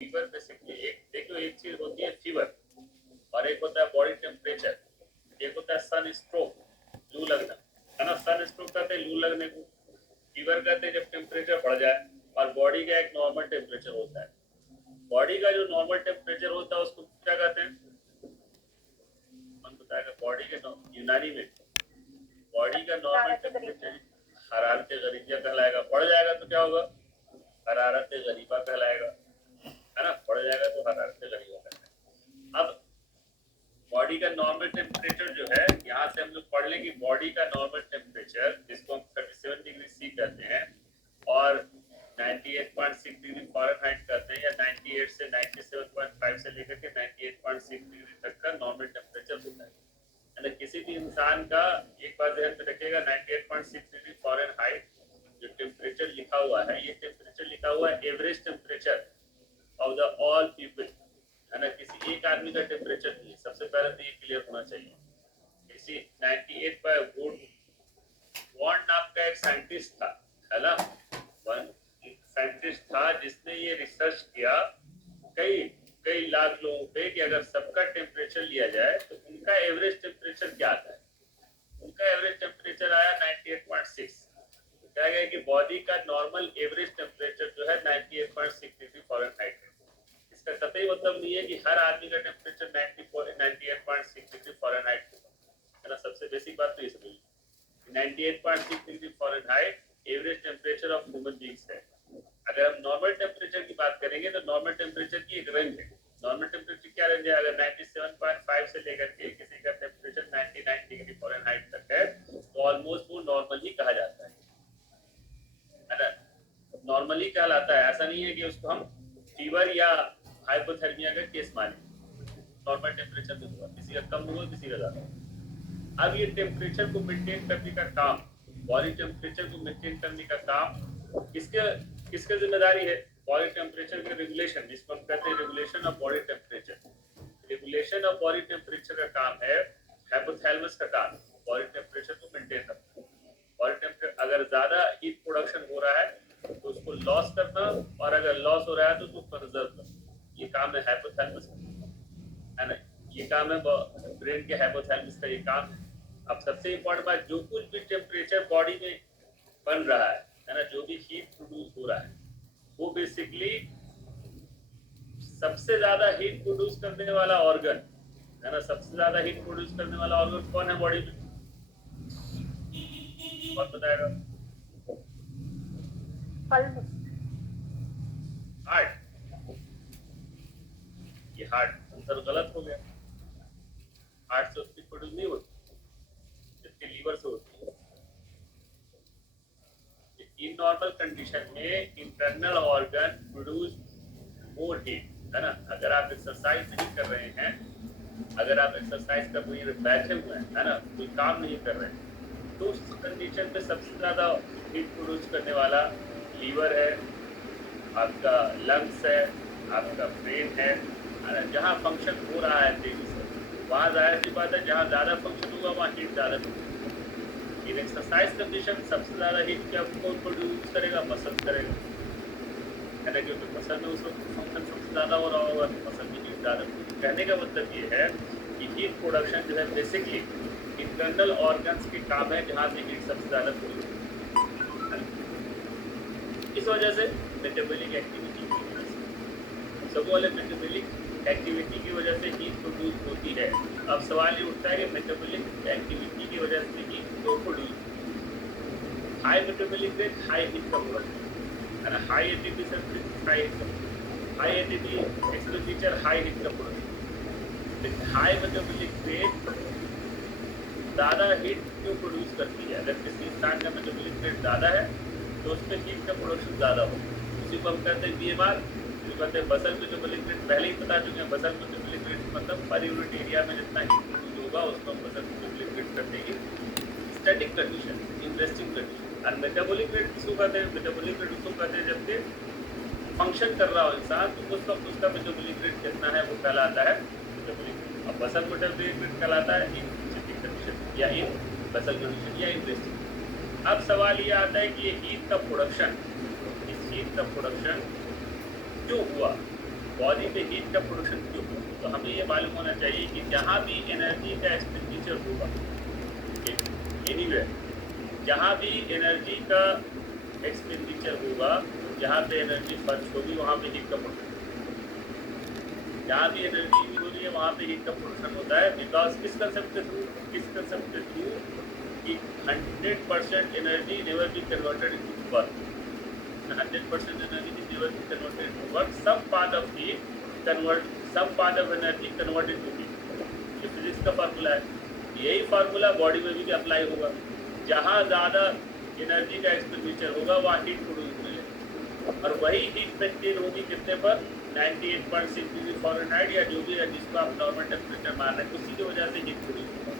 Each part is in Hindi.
फीवर बेसिकली एक देखो, एक चीज होती है फीवर और एक होता है बॉडी टेम्परेचर, एक होता है सन स्ट्रोक, लू लगना, है ना। सन स्ट्रोक कहते हैं लू लगने को, फीवर कहते हैं जब टेम्परेचर बढ़ जाए। और बॉडी का एक नॉर्मल टेम्परेचर होता है, बॉडी का जो नॉर्मल टेम्परेचर होता है उसको क्या कहते हैं, कौन बताएगा। बॉडी के यूनानी में बॉडी का नॉर्मल टेम्परेचर हरारत गरीबिया कहलाएगा। बढ़ जाएगा तो क्या होगा, हरारत गरीबा कहलाएगा, है ना। बढ़ जाएगा तो हरारत गरीबा कहलाएगा। अब बॉडी का नॉर्मल टेम्परेचर जो है, यहाँ से हम लोग पढ़ लें कि बॉडी का नॉर्मल टेम्परेचर जिसको हम 37 डिग्री सी कहते हैं और 98.6 डिग्री फ़ारेनहाइट कहते हैं, या 98 से 97.5 से लेकर के 98.6 डिग्री तक का नॉर्मल टेम्परेचर होता है। ना किसी भी इंसान का, एक बात ध्यान में रखिएगा, 98.6 डिग्री फ़ारेनहाइट जो टेम्परेचर लिखा हुआ है, ये टेम्परेचर लिखा हुआ है average temperature of the all people, है ना। किसी एक आदमी का टेम्परेचर नहीं है, सबसे पहले तो ये क्लियर होना चाहिए। किसी 98 पर वॉन नाम का एक साइंटिस्ट था, है ना। वन साइंटिस्ट था जिसने ये रिसर्च किया कई कई लाख लोगों पे कि अगर सबका टेम्परेचर लिया जाए तो उनका एवरेज टेम्परेचर क्या आता है। उनका एवरेज टेम्परेचर आया 98.6। कहा गया कि बॉडी का नॉर्मल एवरेज टेम्परेचर जो है 98.6 डिग्री फ़ारेनहाइट है। इसका कतई मतलब नहीं है कि हर आदमी का टेम्परेचर 98.6 डिग्री फ़ारेनहाइट है ना। सबसे बेसिक बात तो ये समझिए, 98.6 degree Fahrenheit average temperature of human beings है। अगर हम नॉर्मल टेम्परेचर की बात करेंगे तो नॉर्मल टेम्परेचर की एक रेंज है। नॉर्मल टेम्परेचर क्या रेंज है, अगर 97.5 से लेकर के किसी का टेम्परेचर 99 डिग्री फ़ारेनहाइट तक है तो ऑलमोस्ट वो नॉर्मल ही कहा जाता है ना। नॉर्मली कहलाता है, ऐसा नहीं है कि उसको हम फीवर या हाइपोथर्मिया का केस माने। नॉर्मल टेम्परेचर में होगा, किसी का कम होगा किसी का ज्यादा। अब ये टेम्परेचर को मेंटेन करने का काम, बॉडी टेम्परेचर को मेंटेन करने का काम किसके जिम्मेदारी है। बॉडी टेम्परेचर के रेगुलेशन, जिसको हम कहते हैं regulation of body temperature. Regulation of body temperature का काम है हाइपोथैलेमस का काम, बॉडी टेम्परेचर को मेंटेन रखना। बॉडी टेम्परेचर अगर ज्यादा हीट प्रोडक्शन हो रहा है तो उसको लॉस करना, और अगर लॉस हो रहा है तो उसको कंजर्व करना, ये काम है हाइपोथैलेमस का, है ना। ये काम है ब्रेन के हाइपोथैलेमस का, ये काम है। अब सबसे इम्पोर्टेंट बात, जो कुछ भी टेम्परेचर बॉडी में बन रहा है ना, जो भी हीट प्रोड्यूस हो रहा है, वो बेसिकली सबसे ज्यादा हीट प्रोड्यूस करने वाला ऑर्गन, है ना। सबसे ज्यादा हीट प्रोड्यूस करने वाला ऑर्गन कौन है बॉडी में, कौन बताएगा। हार्ट। ये हार्ट आंसर गलत हो गया, हार्ट से उसकी प्रोड्यूस नहीं होती, जबकि लीवर से होती है। इन नॉर्मल कंडीशन में internal organ produce more heat, है ना। अगर आप एक्सरसाइज नहीं कर रहे हैं, अगर आप एक्सरसाइज कर रहे हैं, बैठे हुए हैं, है ना, कोई काम नहीं कर रहे हैं, तो उस कंडीशन में सबसे ज्यादा हीट प्रोड्यूस करने वाला लीवर है, आपका लंग्स है, आपका ब्रेन है। जहाँ फंक्शन हो रहा है तेजी से, वहाँ जाहिर सी बात है जहाँ ज़्यादा फंक्शन होगा वहाँ हीट ज़्यादा होगी। इन एक्सरसाइज कंडीशन सबसे ज़्यादा हीट क्या कौन प्रोड्यूस करेगा, मसल करेगा, है ना। क्योंकि मसल में उस वक्त फंक्शन सबसे ज़्यादा हो रहा होगा तो मसल की हीट ज़्यादा होगी। कहने का मतलब ये है कि हीट प्रोडक्शन जो है बेसिकली इंटरनल ऑर्गन्स के काम है जहाँ से हीट सबसे ज़्यादा प्रोड्यूस होगी। इस वजह से मेटाबॉलिक एक्टिविटी की वजह से, सबसे पहले मेटाबॉलिक एक्टिविटी की वजह से हीट प्रोड्यूस होती है। अब सवाल ये उठता है कि मेटाबॉलिक एक्टिविटी की वजह से हीट क्यों produce, high metabolic rate high heat का प्रोडक्शन, है ना। हाई एटीपी हाई हीट का, high ATP extra feature high heat का प्रोडक्शन। हाई मेटाबॉलिक रेट ज़्यादा हीट क्यों प्रोड्यूस करती है। अगर किसी इंसान का मेटाबॉलिक रेट ज़्यादा है तो उसमें हीट का प्रोडक्शन ज़्यादा होगा, उसी को हम कहते हैं BMR। कहते हैं बसल मेटाबॉलिक रेट, पहले ही बता चुके हैं। बसल मेटाबॉलिक रेट मतलब पर यूनिट एरिया में जितना हीट प्रोड्यूस होगा उसको हम बसल मेटाबॉलिक रेट करते हैं static condition, in resting condition. और मेटाबॉलिक रेट किसको कहते हैं, मेटाबॉलिक रेट उसको कहते हैं जबकि फंक्शन कर रहा हो इंसान तो उस वक्त उसका मेटाबॉलिक रेट कितना है वो कहलाता है मेटाबॉलिक रेट। अब बसल मेटाबॉलिक रेट कहलाता है इन स्टैटिक कंडीशन या इन बसल कंडीशन या इन रेस्टिंग। अब सवाल ये आता है कि ये हीट का प्रोडक्शन, इस हीट का प्रोडक्शन क्यों हुआ, बॉडी पे हीट का प्रोडक्शन क्यों होगा? तो हमें ये मालूम होना चाहिए कि जहाँ भी एनर्जी का एक्सपेंडिचर होगा, एनीवेयर, जहाँ भी एनर्जी का एक्सपेंडिचर होगा, जहाँ पे एनर्जी खर्च होगी, वहाँ पे हीट का प्रोडक्शन, जहाँ भी एनर्जी यूज हो रही है वहाँ पे हीट का प्रोडक्शन होता है। बिकॉज किस कंसेप्ट के थ्रू कि 100% energy never be converted into work, 100% energy is never be converted into work. Some part of energy converted into heat. ये फिजिक्स का फार्मूला है। यही फार्मूला बॉडी में भी अप्लाई होगा। जहाँ ज़्यादा एनर्जी का एक्सपेंडिचर होगा वहाँ हीट प्रोड्यूस मिलेगा, और वही हीट मेंटेन होगी कितने पर, 98.6 डिग्री फ़ारेनहाइट या जो भी है जिसको आप नॉर्मल टेम्परेचर मान रहे हैं, उसी की वजह से हीट प्रोड्यूस होगा।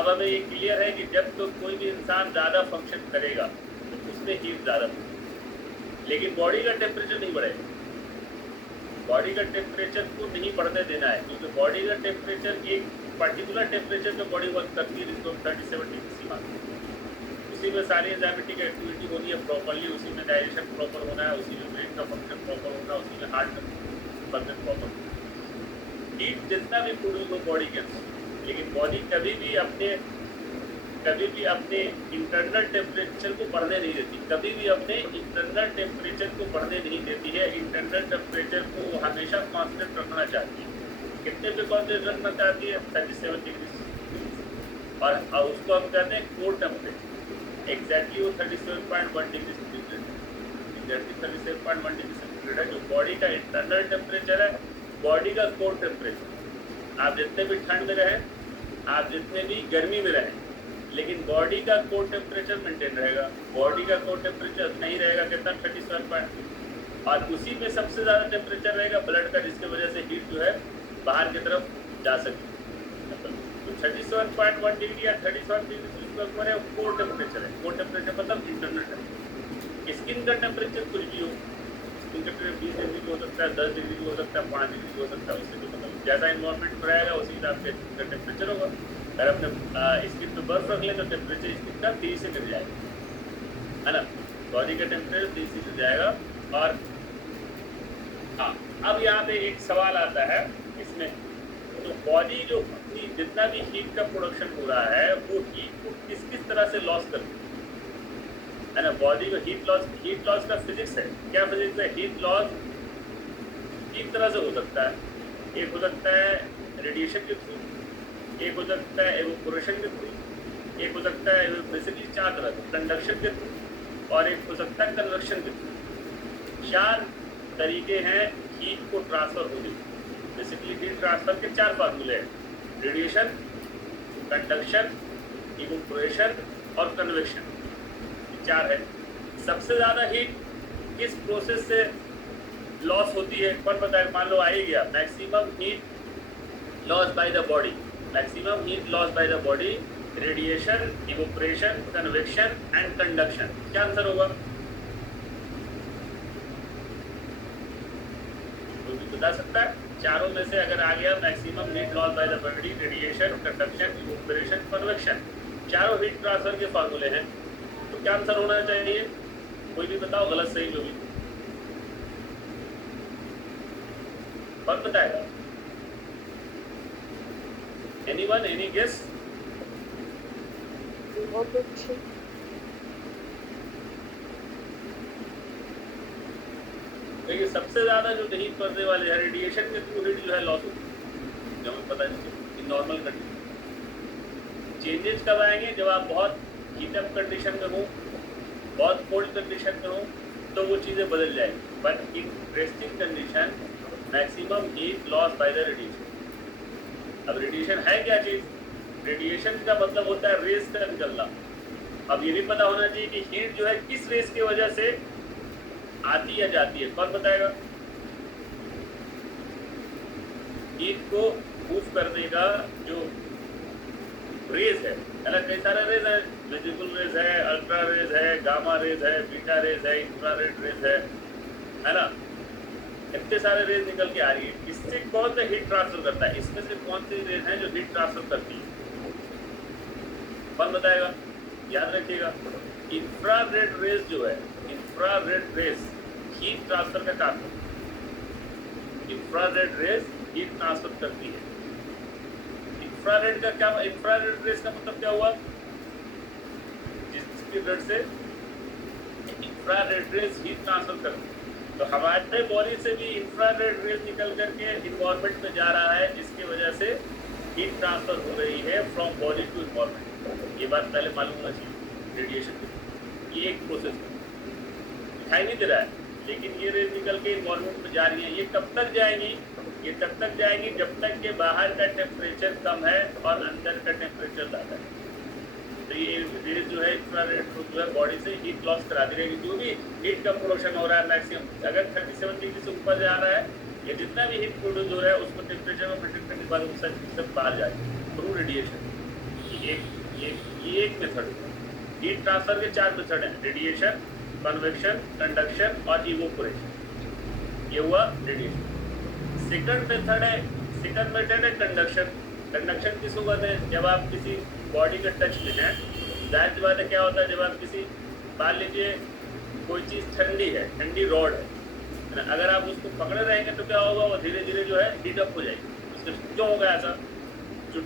अब हमें ये क्लियर है कि जब तो कोई भी इंसान ज़्यादा फंक्शन करेगा तो उसमें हीट ज़्यादा होगी, लेकिन बॉडी का टेम्परेचर नहीं बढ़ेगा। बॉडी का टेम्परेचर को नहीं बढ़ने देना है, क्योंकि बॉडी का टेम्परेचर एक पर्टिकुलर टेम्परेचर पे बॉडी वर्क करती है, जिसको 37 डिग्री सी मानते हैं। उसी में सारी एंजाइमेटिक एक्टिविटी होनी है प्रॉपरली, उसी में डाइजेशन प्रॉपर होना है, उसी में ब्रेन का फंक्शन प्रॉपर होना है, उसी में हार्ट का फंक्शन प्रॉपर होना। हीट जितना भी प्रोड्यूस हो बॉडी के अंदर, लेकिन बॉडी कभी भी अपने इंटरनल टेम्परेचर को बढ़ने नहीं देती, कभी भी अपने इंटरनल टेम्परेचर को बढ़ने नहीं देती है। इंटरनल टेम्परेचर को हमेशा कांस्टेंट रखना चाहती है। कितने पे कांस्टेंट रखना चाहती है? 37 डिग्री। और उसको हम कहते हैं कोर टेम्परेचर। एग्जैक्टली वो 37.1 degree centigrade, exactly 37.1 degree centigrade है जो बॉडी का इंटरनल टेम्परेचर है, बॉडी का कोर टेम्परेचर। आप जितने भी ठंड में रहें, आप जितने भी गर्मी में रहें, लेकिन बॉडी का कोर टेम्परेचर मेंटेन रहेगा। बॉडी का कोर टेम्परेचर नहीं रहेगा कितना, 37.2, और उसी में सबसे ज़्यादा टेम्परेचर रहेगा ब्लड का, जिसकी वजह से हीट जो है बाहर की तरफ जा सके। तो 37.1 डिग्री या 37 डिग्री ऊपर है, कोर टेम्परेचर है। कोर टेम्परेचर मतलब इंटरनल टेम्परेचर। स्किन का टेम्परेचर कुछ भी हो, स्किन का टेम्परेचर 20 डिग्री भी हो सकता है, 10 डिग्री भी हो सकता है, 5 डिग्री भी हो सकता है, उससे भी मतलब जैसा इन्वायरमेंट में रहेगा उसी हिसाब से स्किन का टेम्परेचर होगा। अगर अपने स्किन पे बर्फ रख ले तो टेम्परेचर स्किन का 30 से गिर जाएगा, है ना। बॉडी का टेम्परेचर 30 से गिर जाएगा। और हाँ, अब यहाँ पे एक सवाल आता है इसमें, तो बॉडी जो अपनी जितना भी हीट का प्रोडक्शन हो रहा है वो हीट को किस किस तरह से लॉस करती है ना। बॉडी को हीट लॉस का फिजिक्स है। क्या फिजिक्स है? हीट लॉस तीन तरह से हो सकता है। एक हो सकता है रेडिएशन के थ्रू, एक हो सकता है एवोपोरेशन के थ्रू, एक हो सकता है बेसिकली 4 तरह से, कंडक्शन के थ्रू, और एक हो सकता है कन्वेक्शन के थ्रू। 4 तरीके हैं हीट को ट्रांसफर होने के। बेसिकली हीट ट्रांसफर के 4 फार्मूले हैं, रेडिएशन, कंडक्शन, इवोपोरेशन और कन्वेक्शन, 4 है। सबसे ज़्यादा हीट किस प्रोसेस से लॉस होती है कौन बताए? मान लो आ ही गया, maximum heat loss by the body, maximum heat loss by the body, radiation, evaporation, convection and conduction. क्या आंसर होगा? कोई भी बता सकता है? चारों में से अगर आ गया maximum heat loss by the body, radiation, conduction, evaporation, convection, चारों हीट ट्रांसफर के फार्मूले हैं, तो क्या आंसर होना चाहिए? कोई भी बताओ, गलत सही जो भी। कौन बताएगा? Anyone, any guess? देखिए सबसे ज्यादा जो हीट पड़ने वाले है, रेडिएशन के थ्रू हीट जो है लॉस होती है, जो हमें पता नहीं नॉर्मल कंडीशन। चेंजेस कब आएंगे? जब आप बहुत हीट अप कंडीशन में हो, बहुत कोल्ड कंडीशन में हो, तो वो चीज़ें बदल जाएंगी। But in resting condition maximum heat loss by the radiation. अब रेडिएशन है क्या चीज़? रेडिएशन का मतलब होता है रेस का निकलना। अब ये भी पता होना चाहिए कि हीट जो है किस रेस की वजह से आती या जाती है। कौन बताएगा? हीट को मूव करने का जो रेज है ना, कई सारे रेज है, विजिबल रेज है, अल्ट्रा रेज है, गामा रेज है, बीटा रेज है, इंफ्रारेड रेज है ना। इतने सारे रेज निकल के आ रही है। इससे कौन सा हीट ट्रांसफर करता है? इसमें से कौन सी रेज है जो हीट ट्रांसफर करती है? कौन बताएगा? याद रखिएगा, इंफ्रारेड रेज जो है, इंफ्रारेड रेज हीट ट्रांसफर का काम है। इंफ्रारेड रेज हीट ट्रांसफर करती है। इंफ्रारेड का क्या, इंफ्रारेड रेज का मतलब क्या हुआ, जिसकी ब्लड से इंफ्रारेड रेज हीट ट्रांसफर करती है। तो हमारे बॉडी से भी इंफ्रारेड रेज निकल करके इन्वायरमेंट में जा रहा है, जिसकी वजह से हीट ट्रांसफर हो रही है फ्रॉम बॉडी टू इन्वायरमेंट। ये बात पहले मालूम होना चाहिए। रेडिएशन ये एक प्रोसेस है, दिखाई नहीं दे रहा है, लेकिन ये रेज निकल के इन्वायरमेंट में जा रही है। ये कब तक जाएंगी, ये तब तक जाएंगी जब तक के बाहर का टेम्परेचर कम है और अंदर का टेम्परेचर ज़्यादा है। तो ये रेज जो है इंफ्रारेड जो है बॉडी से हीट लॉस कराती रहेगी। जो भी हीट का प्रोडक्शन हो रहा है मैक्सिमम, अगर 37 डिग्री से ऊपर जा रहा है, ये जितना भी हीट प्रोड्यूस हो रहा है उसको टेम्परेचर में मेंटेन करने के बाद वो सब बाहर जाएगा थ्रू रेडिएशन। ये एक मेथड है। हीट ट्रांसफर के 4 मेथड हैं, रेडिएशन, कन्वेक्शन, कंडक्शन और इवोपोरेशन। ये हुआ रेडिएशन। सेकंड मेथड है कंडक्शन। कंडक्शन किसको कहते हैं, जब आप किसी बॉडी के टच में हैं, जाहिर सी बात है क्या होता है, जब आप किसी, मान लीजिए कोई चीज़ ठंडी है, ठंडी रॉड है ना, अगर आप उसको पकड़े रहेंगे तो क्या होगा, वो धीरे धीरे जो है हीट अप हो जाएगी। उसके क्यों होगा ऐसा, जो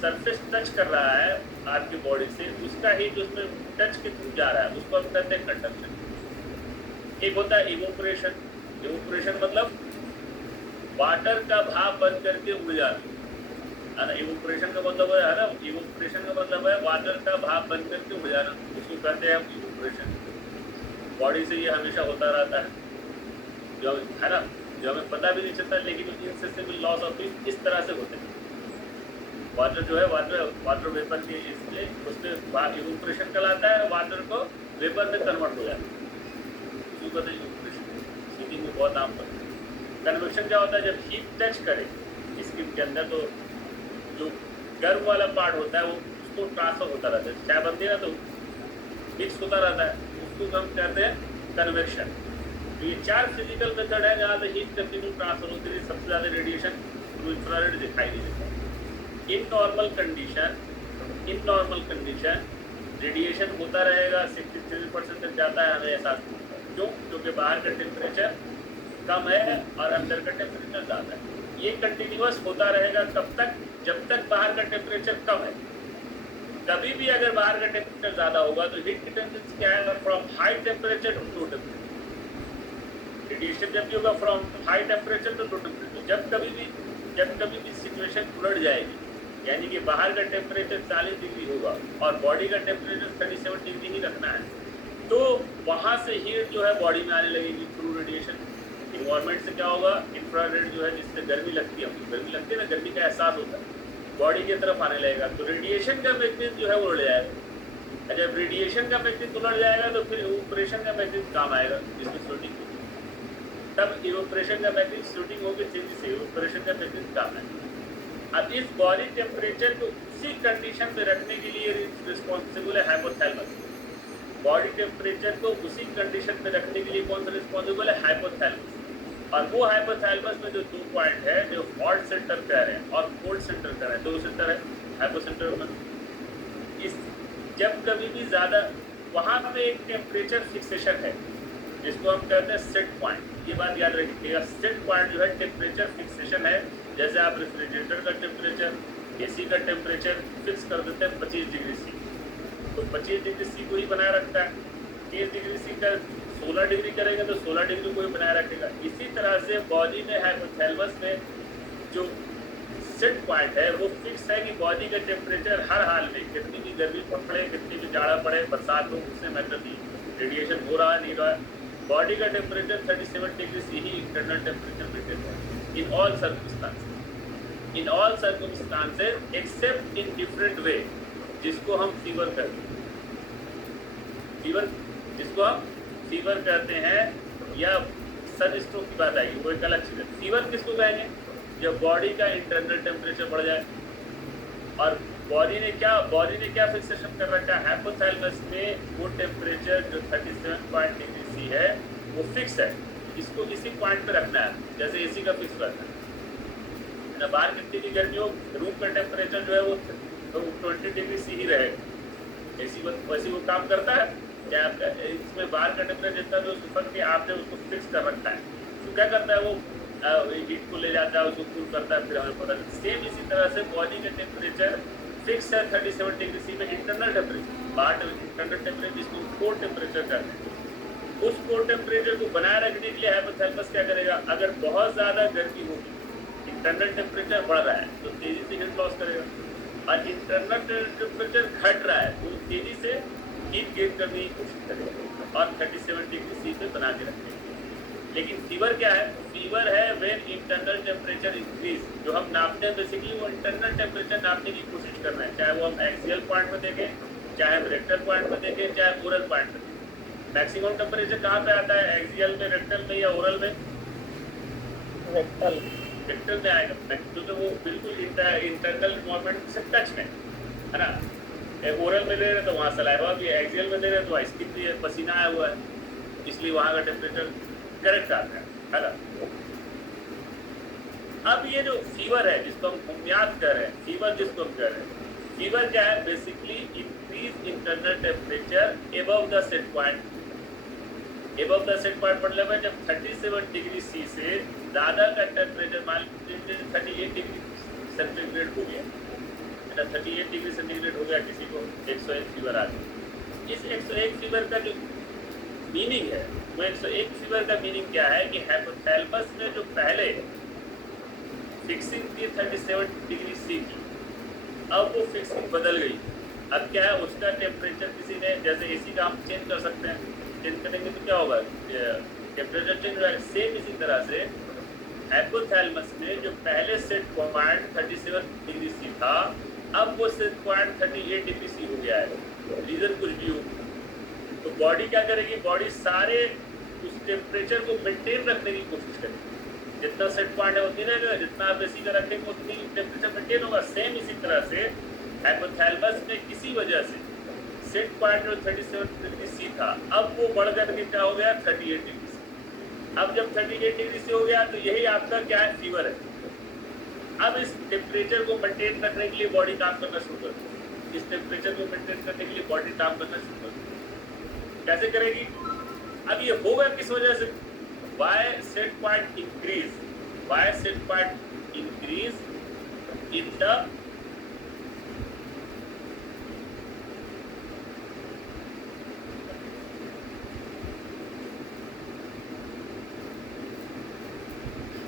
सरफेस टच कर रहा है आपकी बॉडी से, उसका हीट उसमें टच के थ्रू जा रहा है, उसको हम कहते हैं कंडक्शन। एक होता है इवोपोरेशन। इवोपोरेशन मतलब वाटर का भाप बन करके उड़ जाना है ना। इवोपोरेशन का मतलब है ना, इवोपोरेशन का मतलब है वाटर का भाप बन करके उड़ जाना, उसको कहते हैं हम इवोपोरेशन। बॉडी से ये हमेशा होता रहता है, जो है ना, जो हमें पता भी नहीं चलता, लेकिन इनसेंसिबल लॉस ऑफ हीट इस तरह से होते हैं। वाटर जो है वाटर वेपर के इसलिए उसके बाद इवोपोरेशन कहलाता है, वाटर को वेपर में कन्वर्ट हो जाता है, उसको कहते हैं इवोपोरेशन। स्विमिंग में बहुत आम पर। कन्वेक्शन क्या होता है, जब हीट टच करे स्किन के अंदर, तो जो गर्म वाला पार्ट होता है वो उसको ट्रांसफर होता रहता है, चाय बनती है ना तो मिक्स होता रहता है, उसको हम कहते हैं कन्वेक्शन। तो ये 4 फिजिकल मेथड है जहाँ से हीट कंटिन्यू ट्रांसफर होती है। सबसे ज़्यादा रेडिएशन थ्रू इंफ्रारेड दिखाई नहीं देता। इन नॉर्मल कंडीशन रेडिएशन होता रहेगा, 63% तक जाता है, हमें एहसास नहीं होता। क्यों, क्योंकि बाहर का टेम्परेचर कम है और अंदर का टेम्परेचर ज़्यादा है। ये कंटिन्यूअस होता रहेगा कब तक, जब तक बाहर का टेम्परेचर कम है। कभी भी अगर बाहर का टेम्परेचर ज़्यादा होगा तो हीट की टेंडेंसी क्या है, from high temperature to low temperature. Radiation जब भी होगा from high temperature to low temperature. जब कभी भी सिचुएशन उलट जाएगी, यानी कि बाहर का टेम्परेचर 40 डिग्री होगा और बॉडी का टेम्परेचर 37 डिग्री ही रखना है, तो वहाँ से हीट जो है बॉडी में आने लगेगी थ्रू रेडिएशन। इन्वायरमेंट से क्या होगा, इंफ्रारेड जो है जिससे गर्मी लगती है, गर्मी लगती है ना, गर्मी का एहसास होता है, बॉडी की तरफ आने लगेगा, तो रेडिएशन का मैकेनिज्म जो है वो उड़ जाएगा। जब रेडिएशन का मैकेनिज्म उलट जाएगा तो फिर इवोपोरेशन का मैकेनिज्म काम आएगा, जिसमें शूटिंग होगी। तब इवोपोरेशन का मैकेनिज्म शूटिंग होगी, तेजी से इवोपोरेशन का मैकेनिज्म काम आएगा। अब इस बॉडी टेम्परेचर को उसी कंडीशन में रखने के लिए रिस्पॉन्सिबल है हाइपोथैलेमस। बॉडी टेम्परेचर को उसी कंडीशन में रखने के लिए कौन सा रिस्पॉन्सिबल है, हाइपोथैलेमस। और वो हाइपोथैलेमस में जो 2 पॉइंट है, जो हॉट सेंटर कह रहे हैं और कोल्ड सेंटर कह रहे हैं, 2 सेंटर है हाइपोसेंटर में। इस जब कभी भी ज़्यादा, वहाँ पे एक टेम्परेचर फिक्सेशन है जिसको हम कहते हैं सेट पॉइंट। ये बात याद रखिएगा, सेट पॉइंट जो है टेम्परेचर फिक्सेशन है। जैसे आप रेफ्रिजरेटर का टेम्परेचर, एसी का टेम्परेचर फिक्स कर देते हैं 25 डिग्री सी, तो 25 डिग्री सी को ही बनाए रखता है। 30 डिग्री सी का 16 डिग्री करेंगे तो 16 डिग्री को ही बनाए रखेगा। इसी तरह से बॉडी में हाइपोथैलेमस में जो सेट पॉइंट है वो फिक्स है कि बॉडी का टेम्परेचर हर हाल में, कितनी भी गर्मी पड़े, कितनी भी जाड़ा पड़े, बरसात हो, उससे मैटर नहीं, रेडिएशन हो रहा है नहीं रहा है, बॉडी का टेम्परेचर 37 डिग्री से ही इंटरनल टेम्परेचर मेंटेन है in all circumstances accept in different way, जिसको हम फीवर कहते हैं। जिसको हम फीवर कहते हैं, या सन स्ट्रोक की बात आएगी, वो एक अलग चीज़ है। फीवर किसको कहेंगे, जब बॉडी का इंटरनल टेम्परेचर बढ़ जाए। और बॉडी ने क्या फिक्सेशन कर रखा है, हाइपोथैलेमस में वो टेम्परेचर जो 37 डिग्री सी है वो फिक्स है, इसको इसी पॉइंट पे रखना है, जैसे एसी का फिक्स रहता है ना। बाहर कितनी भी गर्मी हो, रूम का टेम्परेचर जो है वो 20 डिग्री सी ही रहेगा। एसी वैसे वो काम करता है क्या, इसमें बाहर का टेम्परेचर जितना जो फर्क के आपने उसको फिक्स कर रखा है, तो क्या करता है वो हीट को ले जाता है, उसको कूल करता है, फिर हमें पता चलता है। सेम इसी तरह से बॉडी का टेम्परेचर फिक्स है 37 डिग्री सी में इंटरनल टेम्परेचर, बाहर इंटरनल टेम्परेचर जिसको कोर टेम्परेचर कहते हैं। उस कोर टेम्परेचर को बनाए रखने के लिए हाइपोथैलेमस क्या करेगा, अगर बहुत ज़्यादा गर्मी होगी, इंटरनल टेम्परेचर बढ़ रहा है तो तेज़ी से हीट लॉस करेगा, और इंटरनल टेम्परेचर घट रहा है तो तेज़ी से हीट गेन करने की कोशिश करेगा और 37 डिग्री सी पे बना के रखेगा। लेकिन फीवर क्या है, फीवर है व्हेन इंटरनल टेम्परेचर इंक्रीज। जो हम नापते हैं बेसिकली वो इंटरनल टेम्परेचर नापने की कोशिश कर रहे हैं, चाहे वो हम एक्सियल पॉइंट में देखें, चाहे हम रेक्टल पॉइंट में देखें, चाहे ओरल पॉइंट में देखें। मैक्सिमम टेम्परेचर कहाँ पे आता है, एक्सियल में, रेक्टल में या ओरल में? रेक्टल रेक्टल में आएगा, क्योंकि वो बिल्कुल इंटरनल इन्वायरमेंट से टच में है ना। ओरल में ले रहे तो वहाँ सलाइवा भी है, एक्सियल में ले रहे तो वहाँ स्किन भी है, पसीना आया हुआ है, इसलिए वहाँ का टेम्परेचर करेक्ट आता है ना। अब ये जो फीवर है जिसको हम होम्योपैथ कर रहे हैं, फीवर जिसको हम कर रहे हैं, फीवर क्या है, basically increase internal temperature above the set point. Above the set point मतलब है जब 37 डिग्री सी से ज़्यादा का टेम्परेचर, मान लीजिए 38 डिग्री सेंटीग्रेड हो गया, 38 डिग्री सेंटीग्रेड हो गया, किसी को 101 फीवर आ गया। इस 101 फीवर का जो मीनिंग है, वो 101 फीवर का मीनिंग क्या है कि हाइपोथैलेमस में जो पहले फिक्सिंग थी 37 डिग्री सी की, अब वो फिक्सिंग बदल गई। अब क्या है, उसका टेम्परेचर किसी ने, जैसे एसी का हम चेंज कर सकते हैं, चेंज करेंगे तो क्या होगा, टेम्परेचर चेंज होगा। सेम इसी तरह से हाइपोथैलेमस में जो पहले सेट पॉइंट 37 डिग्री सी था, अब वो सेट पॉइंट 38 डिग्री सी हो गया है। रीजन कुछ भी हो तो बॉडी क्या करेगी, बॉडी सारे उस टेम्परेचर को मेंटेन रखने की कोशिश करेगी। जितना सेट पॉइंट है उतनी रहेगा, जितना आप एसी का रखेंगे उतनी टेम्परेचर मेंटेन होगा। सेम इसी तरह से हाइपोथैलेमस में किसी वजह से सेट पॉइंट जो 37 डिग्री सी था, अब वो बढ़ करके क्या हो गया, 38 डिग्री सी। अब जब 38 डिग्री सी हो गया तो यही आपका क्या है, फीवर है। अब इस टेम्परेचर को मेंटेन रखने के लिए बॉडी काम करना शुरू कर देगी। इस टेम्परेचर को मेंटेन करने के लिए बॉडी काम करना शुरू कर देगी। कैसे करेगी, अब ये होगा किस वजह से, Y set point increase, Y set point increase in the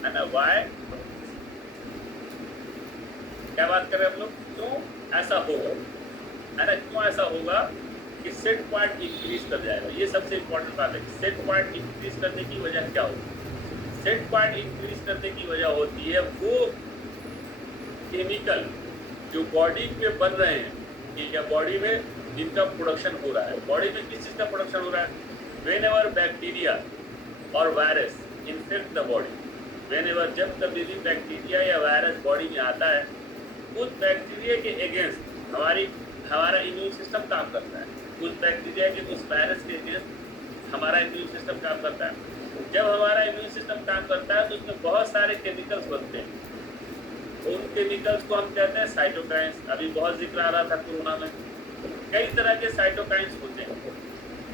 है ना, वाई, क्या बात कर रहे हैं हम लोग, क्यों ऐसा होगा, है ना, क्यों ऐसा होगा कि सेट पॉइंट इंक्रीज कर जाएगा। ये सबसे इंपॉर्टेंट बात है, सेट पॉइंट इंक्रीज करने की वजह क्या होती है। सेट पॉइंट इंक्रीज करने की वजह होती है वो केमिकल जो बॉडी में बन रहे हैं, ठीक है, बॉडी में जिनका प्रोडक्शन हो रहा है। बॉडी में किस चीज़ का प्रोडक्शन हो रहा है, वेन एवर बैक्टीरिया और virus infect the body, when ever, जब कभी भी बैक्टीरिया या वायरस बॉडी में आता है, उस बैक्टीरिया के अगेंस्ट हमारा इम्यून सिस्टम काम करता है। उस बैक्टीरिया के, उस वायरस के अगेंस्ट हमारा इम्यून सिस्टम काम करता है। जब हमारा इम्यून सिस्टम काम करता है तो उसमें बहुत सारे केमिकल्स बनते हैं। उन केमिकल्स को हम कहते हैं साइटोकाइंस। अभी बहुत जिक्र आ रहा था कोरोना में, कई तरह के साइटोकाइंस होते हैं।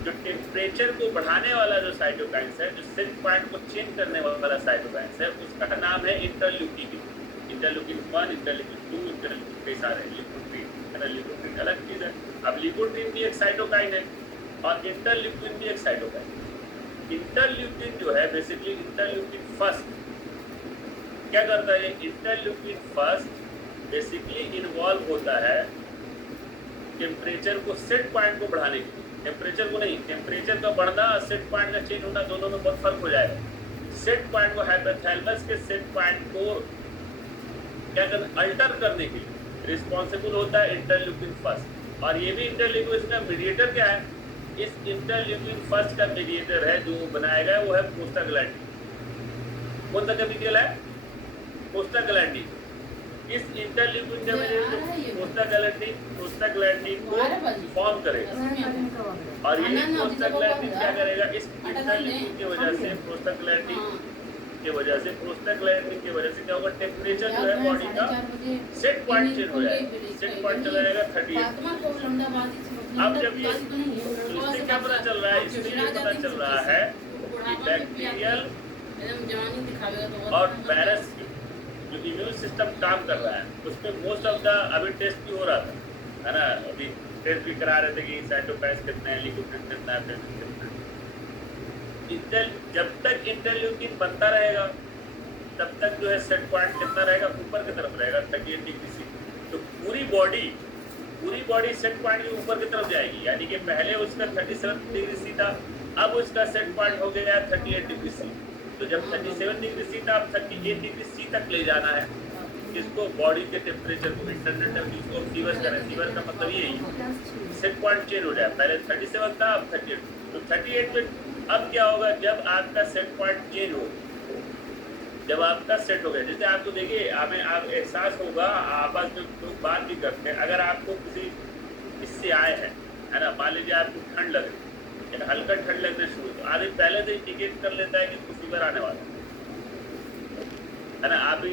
जो टेम्परेचर को बढ़ाने वाला जो साइटोकाइंस है, जो सेट पॉइंट को चेंज करने वाला साइटोकाइंस है, उसका नाम है इंटरल्यूकिन। इंटरल्यूकिन 1, इंटरल्यूकिन 2, इंटरल्यूकिन, कई सारे, ल्यूकोट्रीन है ना, ल्यूकोट्रीन अलग चीज़ है। अब ल्यूकोट्रीन भी एक साइटोकाइन है और इंटरल्यूकिन भी एक साइटोकाइन। इंटरल्यूकिन जो है बेसिकली इंटरल्यूकिन फर्स्ट क्या करता है, इंटरल्यूकिन फर्स्ट बेसिकली इन्वॉल्व होता है टेम्परेचर को, सेट पॉइंट को बढ़ाने के लिए। टेम्परेचर को नहीं, टेम्परेचर का बढ़ना और सेट पॉइंट का चेंज होना, दोनों में बहुत फर्क हो जाएगा। सेट पॉइंट को, हाइपोथैलेमस के सेट पॉइंट को क्या करना, अल्टर करने के लिए रिस्पॉन्सिबल होता है इंटरल्यूकिन फर्स्ट। और ये भी इंटरल्यूकिन का मीडिएटर क्या है, इस इंटरल्यूकिन फर्स्ट का मीडिएटर है जो बनाया गया वो है प्रोस्टाग्लैंडिन। कौन सा केमिकल है, प्रोस्टाग्लैंडिन। इस इंटरल्यूकिन के प्रोस्टाग्लैंडिन को फॉर्म करेगा और ये प्रोस्टाग्लैंडिन क्या करेगा, इस इंटरल्यूकिन की वजह से, प्रोस्टाग्लैंडिन की वजह से क्या होगा, टेम्परेचर जो है बॉडी का सेट पॉइंट चेंज हो जाएगा। सेट पॉइंट चला जाएगा 38। अब जब ये, तो इससे क्या पता चल रहा है, इससे ये पता चल रहा है कि बैक्टीरियल एकदम जवानी दिखावेगा तो और बहुत वायरस जो इम्यून सिस्टम काम कर रहा है उसमें मोस्ट ऑफ द अभी टेस्ट भी हो रहा था, है ना, अभी टेस्ट भी करा रहे थे कि साइटोकाइन्स कितने हैं, ल्यूकोट्रिन कितना है, प्लेटलेट कितना है। जब तक इंटरल्यूकिन बनता रहेगा तब तक जो है सेट पॉइंट कितना रहेगा, ऊपर की तरफ रहेगा 38 डिग्री सी। तो पूरी बॉडी सेट पॉइंट के ऊपर की तरफ जाएगी, यानी कि पहले उसका 37 डिग्री सी था, अब उसका सेट पॉइंट हो गया 38 डिग्री सी। तो जब 37 डिग्री सी था, अब 38 डिग्री सी तक ले जाना है इसको, बॉडी के टेम्परेचर को। इंटरनेट में जिसको फीवर करें, फीवर का मतलब यही है सेट पॉइंट चेंज हो जाए, पहले 37 था अब 38। तो 38 में अब क्या होगा, जब आपका सेट पॉइंट चेंज हो, जब आपका सेट हो गया, जैसे आपको देखिए हमें आप एहसास होगा, आपस में लोग बात भी करते हैं, अगर आपको किसी इससे आए हैं, है ना, मान लीजिए आपको ठंड लग रही है, हल्का ठंड लगने शुरू, तो आदमी पहले से इंडिकेट कर लेता है कि इसको फीवर आने वाला है ना। आप